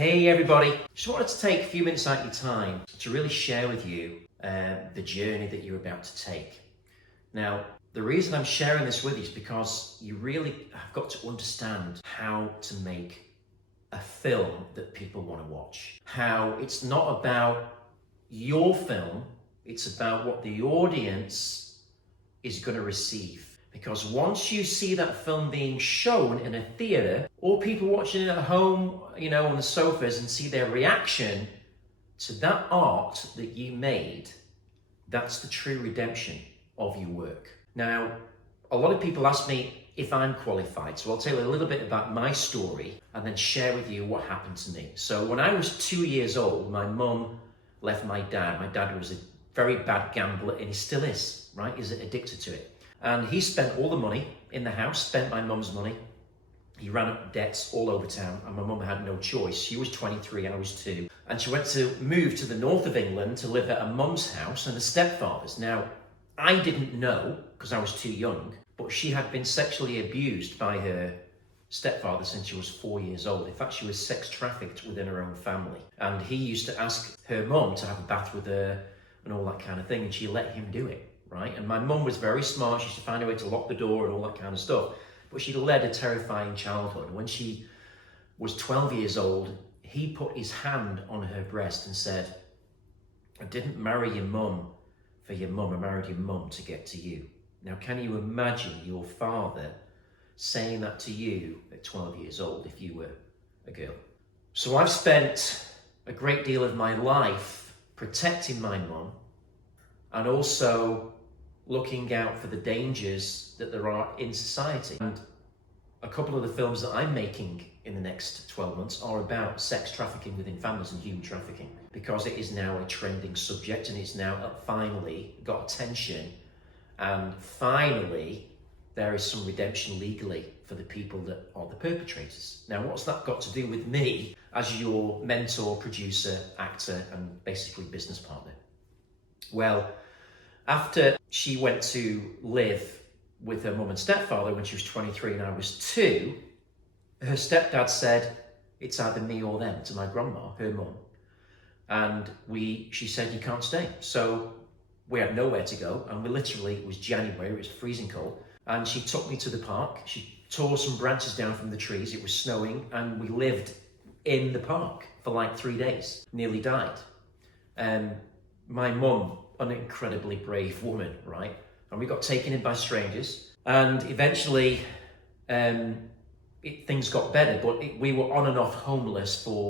Hey everybody, just wanted to take a few minutes out of your time to really share with you the journey that you're about to take. Now, the reason I'm sharing this with you is because you really have got to understand how to make a film that people want to watch. How it's not about your film, it's about what the audience is going to receive. Because once you see that film being shown in a theatre, or people watching it at home, on the sofas and see their reaction to that art that you made, that's the true redemption of your work. Now, a lot of people ask me if I'm qualified, so I'll tell you a little bit about my story and then share with you what happened to me. So when I was 2 years old, my mum left my dad. My dad was a very bad gambler, and he still is, right? He's addicted to it. And he spent all the money in the house, spent my mum's money. He ran up debts all over town, and my mum had no choice. She was 23, I was 2. And she went to move to the north of England to live at a mum's house and a stepfather's. Now, I didn't know, because I was too young, but she had been sexually abused by her stepfather since she was 4 years old. In fact, she was sex trafficked within her own family. And he used to ask her mum to have a bath with her and all that kind of thing, and she let him do it. Right? And my mum was very smart. She used to find a way to lock the door and all that kind of stuff. But she led a terrifying childhood. When she was 12 years old, he put his hand on her breast and said, "I didn't marry your mum for your mum. I married your mum to get to you." Now, can you imagine your father saying that to you at 12 years old if you were a girl? So I've spent a great deal of my life protecting my mum and also looking out for the dangers that there are in society. And a couple of the films that I'm making in the next 12 months are about sex trafficking within families and human trafficking, because it is now a trending subject and it's now finally got attention, and finally there is some redemption legally for the people that are the perpetrators. Now, what's that got to do with me as your mentor, producer, actor, and basically business partner? Well, after she went to live with her mum and stepfather when she was 23 and I was 2, her stepdad said, "It's either me or them," to my grandma, her mum. And she said, "You can't stay." So we had nowhere to go, and it was January, it was freezing cold. And she took me to the park. She tore some branches down from the trees. It was snowing, and we lived in the park for like 3 days, nearly died. My mum, an incredibly brave woman, right? And we got taken in by strangers, and eventually things got better, but we were on and off homeless for